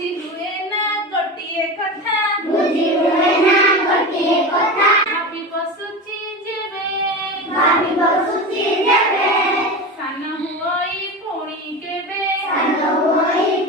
हुए ना गोटिए कथा बुझी हुए ना गोटिए कथा भाभी बसुची जेबे भाभी बसुची जेबे सान हुई पुणी केबे सान हुई